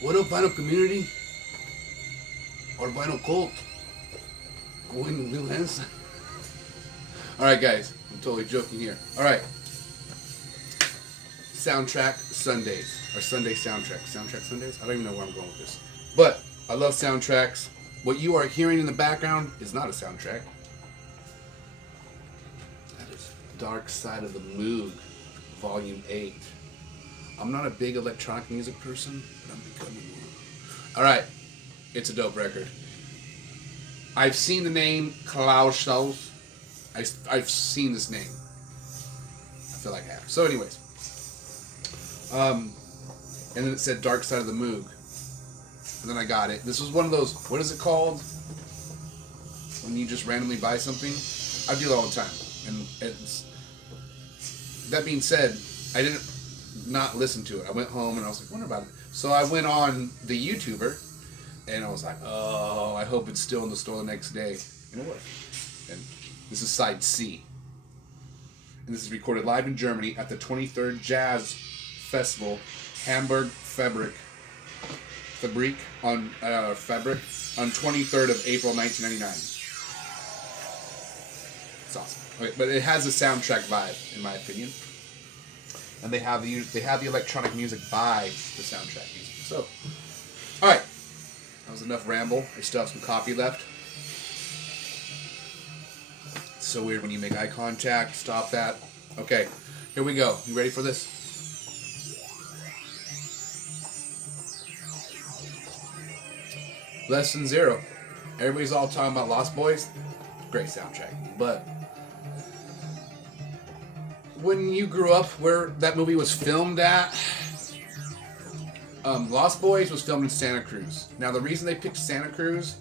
What up, vinyl community? Or vinyl cult? Going Lil Hansen. Alright, guys. I'm totally joking here. Alright. Soundtrack Sundays. Or Sunday soundtrack. Soundtrack Sundays? I don't even know where I'm going with this. But I love soundtracks. What you are hearing in the background is not a soundtrack. That is Dark Side of the Moog, Volume 8. I'm not a big electronic music person, but I'm becoming one. Alright. It's a dope record. I've seen the name Klaus Schulze. I've seen this name. I feel like I have. So anyways. And then it said Dark Side of the Moog. And then I got it. This was one of those, what is it called? When you just randomly buy something? I do that all the time. And it's, that being said, I didn't not listen to it. I went home and I was like, wonder about it. So I went on the YouTuber and I was like, oh, I hope it's still in the store the next day. And it was. And this is side C. And this is recorded live in Germany at the 23rd Jazz Festival, Hamburg Fabrik on 23rd of April 1999. It's awesome. Okay, but it has a soundtrack vibe, in my opinion. And they have the electronic music by the soundtrack music. So, all right, that was enough ramble. I still have some coffee left. It's so weird when you make eye contact. Stop that. Okay, here we go. You ready for this? Lesson Zero. Everybody's all talking about Lost Boys. Great soundtrack. But when you grew up where that movie was filmed at, Lost Boys was filmed in Santa Cruz. Now, the reason they picked Santa Cruz,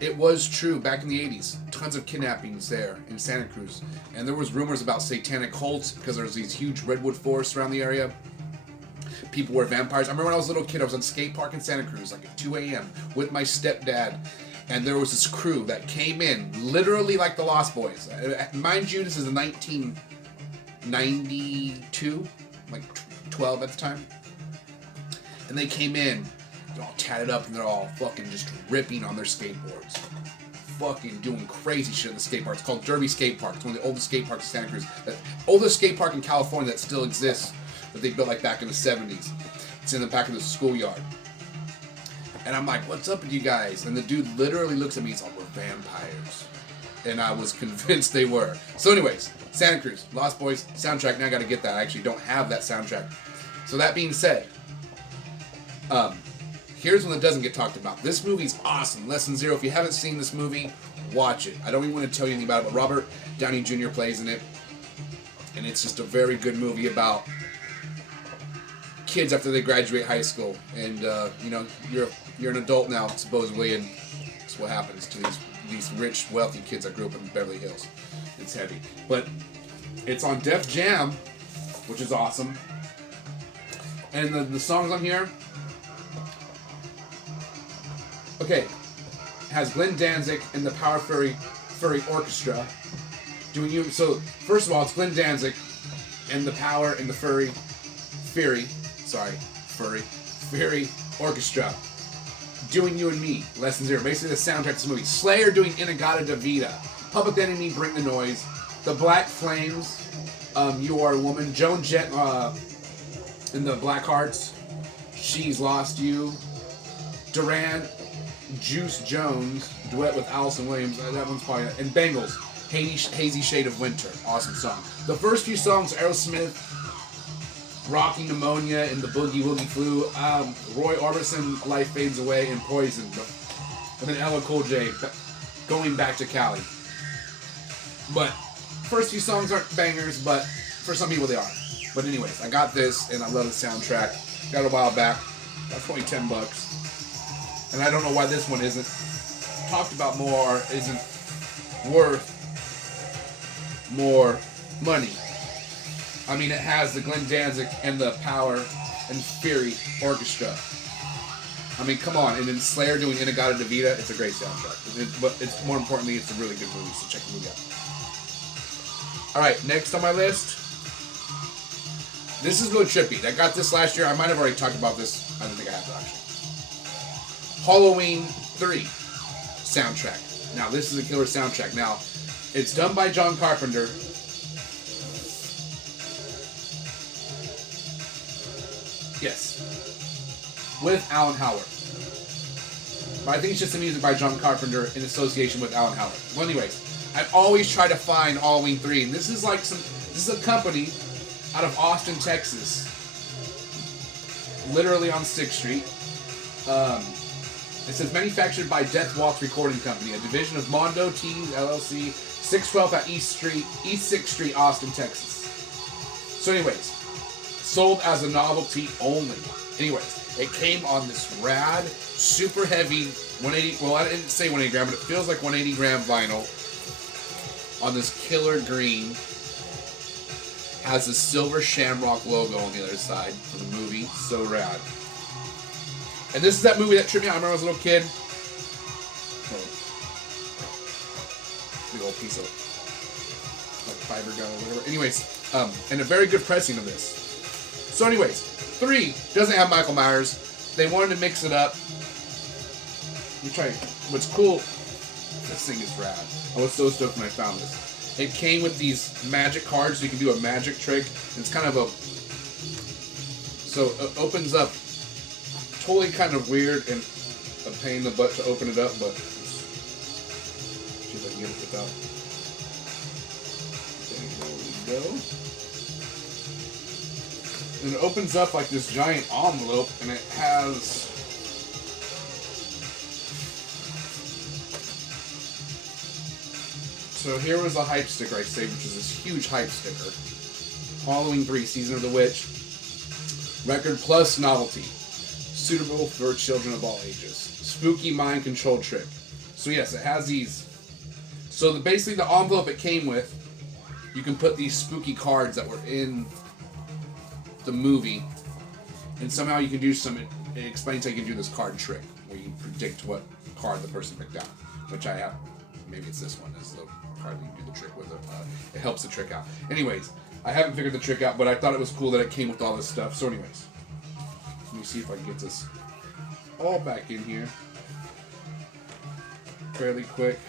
it was true back in the 80s. Tons of kidnappings there in Santa Cruz. And there was rumors about satanic cults because there was these huge redwood forests around the area. People were vampires. I remember when I was a little kid, I was on a skate park in Santa Cruz, like at 2 a.m. with my stepdad. And there was this crew that came in, literally like the Lost Boys. Mind you, this is in 1992, like 12 at the time. And they came in, they're all tatted up and they're all fucking just ripping on their skateboards. Fucking doing crazy shit in the skate park. It's called Derby Skate Park. It's one of the oldest skate parks in Santa Cruz. The oldest skate park in California that still exists, that they built like back in the 70s. It's in the back of the schoolyard. And I'm like, what's up with you guys? And the dude literally looks at me and he's like, we're vampires. And I was convinced they were. So anyways, Santa Cruz, Lost Boys, soundtrack. Now I gotta get that. I actually don't have that soundtrack. So that being said, here's one that doesn't get talked about. This movie's awesome. Lesson Zero. If you haven't seen this movie, watch it. I don't even want to tell you anything about it, but Robert Downey Jr. plays in it. And it's just a very good movie about kids after they graduate high school. And, you're an adult now, supposedly, and that's what happens to these rich, wealthy kids that grew up in Beverly Hills. It's heavy. But it's on Def Jam, which is awesome. And the songs on here, okay, has Glenn Danzig and the Power Fury Orchestra doing you. So first of all, it's Glenn Danzig and the Power and the Fury Orchestra doing You and Me. Lesson Zero. Basically the soundtrack to this movie. Slayer doing Inagata Davida. Public Enemy, Bring the Noise. The Black Flames, You Are a Woman. Joan Jett in the Black Hearts, She's Lost You. Duran, Juice Jones, duet with Allison Williams. That one's probably... And Bengals, Hazy Shade of Winter. Awesome song. The first few songs, Aerosmith, Rocking Pneumonia, and the Boogie Woogie Flu. Roy Orbison, Life Fades Away, and Poison. And then LL Cool J, Going Back to Cali. But first few songs aren't bangers, but for some people they are. But anyways, I got this, and I love the soundtrack. Got it a while back. Got probably $10. And I don't know why this one isn't talked about more, isn't worth more money. I mean, it has the Glenn Danzig and the Power and Fury Orchestra. I mean, come on. And then Slayer doing Inagata Davida, it's a great soundtrack. But it's more importantly, it's a really good movie, so check the movie out. Alright, next on my list, This is really trippy. I got this last year. I might have already talked about this. I don't think I have actually. Halloween 3 soundtrack. Now, this is a killer soundtrack. Now, it's done by John Carpenter. Yes. With Alan Howard. But I think it's just the music by John Carpenter in association with Alan Howard. Well, anyways, I've always tried to find Halloween 3, and this is like this is a company out of Austin, Texas. Literally on 6th Street. It says manufactured by Death Walks Recording Company, a division of Mondo Teens LLC, 612 at East 6th Street, Austin, Texas. So anyways, sold as a novelty only. Anyways, it came on this rad, super heavy 180, well I didn't say 180 gram, but it feels like 180 gram vinyl on this killer green. Has the silver shamrock logo on the other side for the movie. So rad. And this is that movie that tripped me out. I remember I was a little kid. Oh. Big old piece of like fiber gun or whatever. Anyways, and a very good pressing of this. So anyways, 3 doesn't have Michael Myers. They wanted to mix it up. Let me try. What's cool, this thing is rad. I was so stoked when I found this. It came with these magic cards, so you can do a magic trick. It's kind of so it opens up. Totally kind of weird and a pain in the butt to open it up, but see if I can get it without. There we go. And it opens up like this giant envelope, and it has so here was a hype sticker I saved, which is this huge hype sticker. Halloween 3, Season of the Witch. Record plus novelty. Suitable for children of all ages. Spooky mind control trick. So yes, it has these. So basically the envelope it came with, you can put these spooky cards that were in the movie, and somehow you can do some. It explains how you can do this card trick, where you predict what card the person picked out. Which I have. Maybe it's this one. This is the card you can do the trick with. It helps the trick out. Anyways, I haven't figured the trick out, but I thought it was cool that it came with all this stuff. So anyways. Let me see if I can get this all back in here fairly quick,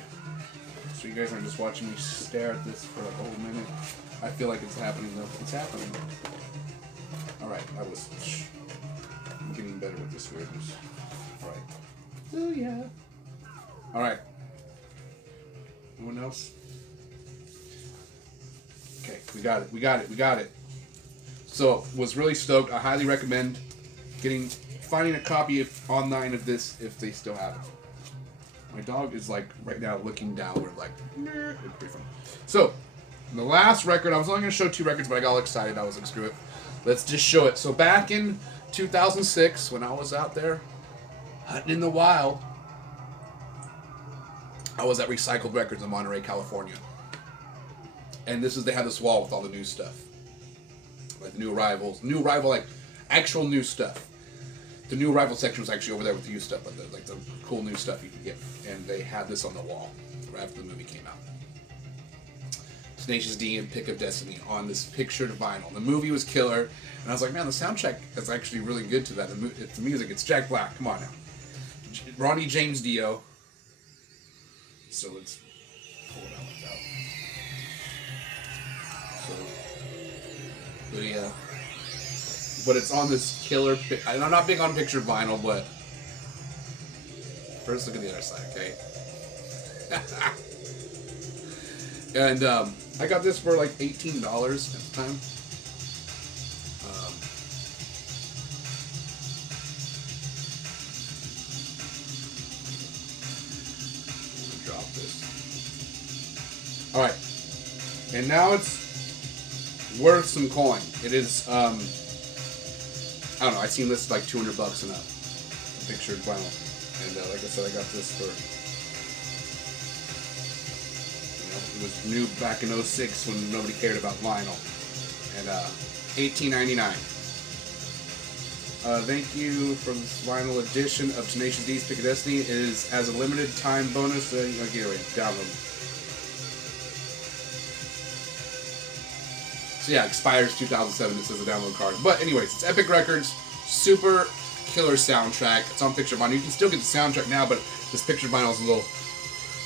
so you guys aren't just watching me stare at this for a whole minute. I feel like it's happening though. It's happening. Alright, I'm getting better with this weirdness. Alright. Oh yeah. Alright. Anyone else? Okay, we got it. So, was really stoked. I highly recommend finding a copy online of this if they still have it. My dog is like right now looking downward like it's pretty fun. So the last record, I was only going to show 2 records, but I got all excited. I was like, screw it, let's just show it. So back in 2006, when I was out there hunting in the wild, I was at Recycled Records in Monterey, California, and they had this wall with all the new stuff, like the new arrival, like actual new stuff. The new Arrival section was actually over there with the used stuff, but the cool new stuff you could get. And they had this on the wall right after the movie came out. Tenacious D and Pick of Destiny on this pictured vinyl. The movie was killer, and I was like, man, the soundtrack is actually really good to that. It's the music. It's Jack Black. Come on now. Ronnie James Dio. So let's pull it out like that. So yeah. But it's on this killer. I'm not big on pictured vinyl, but first look at the other side, okay? And I got this for like $18 at the time. Drop this. All right, and now it's worth some coin. It is. I don't know, I seen this like $200 and up. Pictured vinyl. And like I said, I got this for, it was new back in 06 when nobody cared about vinyl. And $18.99. Thank you for this vinyl edition of Tenacious D's Pick of Destiny. It is as a limited time bonus. Download. So yeah, expires 2007. It says the download card. But anyways, it's Epic Records. Super killer soundtrack. It's on picture vinyl. You can still get the soundtrack now, but this picture vinyl is a little,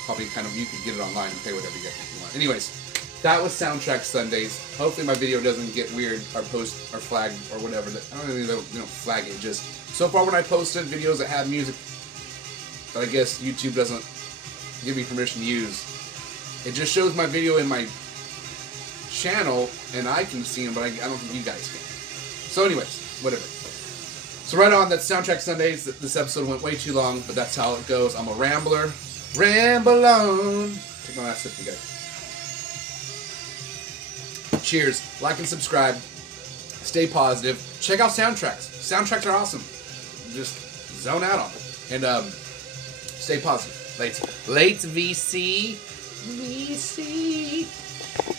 probably kind of, you can get it online and pay whatever you get if you want. Anyways, that was Soundtrack Sundays. Hopefully my video doesn't get weird or post or flag or whatever. I don't really know, flag it. Just so far when I posted videos that have music that I guess YouTube doesn't give me permission to use, it just shows my video in my channel and I can see them, but I don't think you guys can. So anyways, whatever. So right on, that's Soundtrack Sundays. This episode went way too long, but that's how it goes. I'm a rambler. Ramble on. Take my last sip, you guys. Cheers. Like and subscribe. Stay positive. Check out soundtracks. Soundtracks are awesome. Just zone out on them. And stay positive. Late VC. VC.